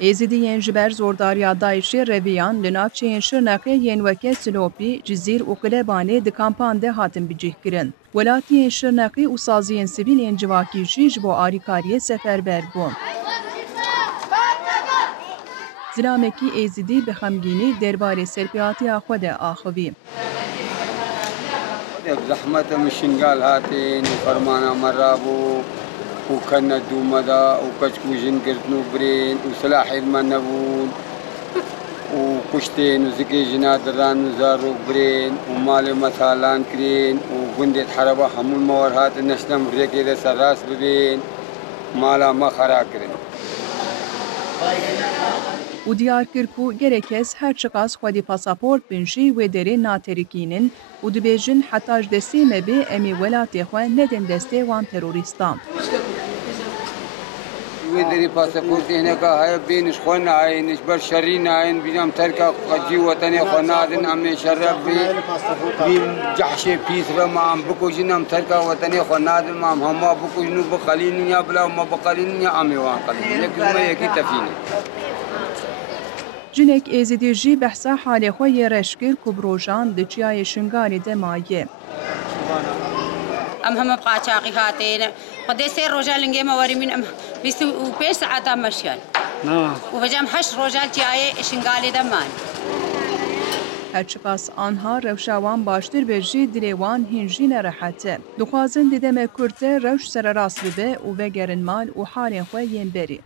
Êzîdiyên ji ber zordariya Daişê reviyan li navçeyên Şirnexê yên weke Silopî, Cizîr û Qilebanê di kampan de hatin bicihkirin. Welatiyên Şirnexê û saziyên sivîlên civakî jî ji bo alîkariyê seferber bûn. Zilamekî Êzîdî bi xemgînî derbarê serpilatiya xwe de axivî. زحمت مشنگال هاتین و فرمانا مرابو و کنه دومدا و کچکو جن گردن و برین و سلاح علما نبون و کشتین و زکی جنادران و زارو برین و مال مثالان کرین و گندت حربا همون مور هات نشتم ریکی ده سراس ببین مالا ما خرا کرین û diyar kir ku gelek kes her çi qas xwedî pasaport bin jî wê derê naterîkînin û dibêjin heta ji destê me bê em ê welatê xwe nedin destê wan terorîstan. وی دری پاسپورت اینه که های بینش خون ناینش بر شری ناین بیام ترک قجی وطنی خونادن امی شرب بیم جحش پیس را ما ام بکوشیم ام ترک وطنی خونادن ما هم بکوشیم بخالین یا بلا ما بخالین یا امی وان خالین لیکن ما یکی تفینه. Jinek Êzîdî jî behsa halê xwe yê reş kir ku bi rojan di çiyayê Şingalê de maye. ام هم بقاچاقی هاتین خودی سه روزا لنگه ما ورمین ام 25 ساعت مشیان و بجام 8 روزا جای شنگالی دمان Her çi qas anha rewşa wan baştir be jî dilê wan hîn jî nerehet e. Dixwazin di demê Kurd de rewş sererast bibe û vegerin mal û halên xwe yên berî.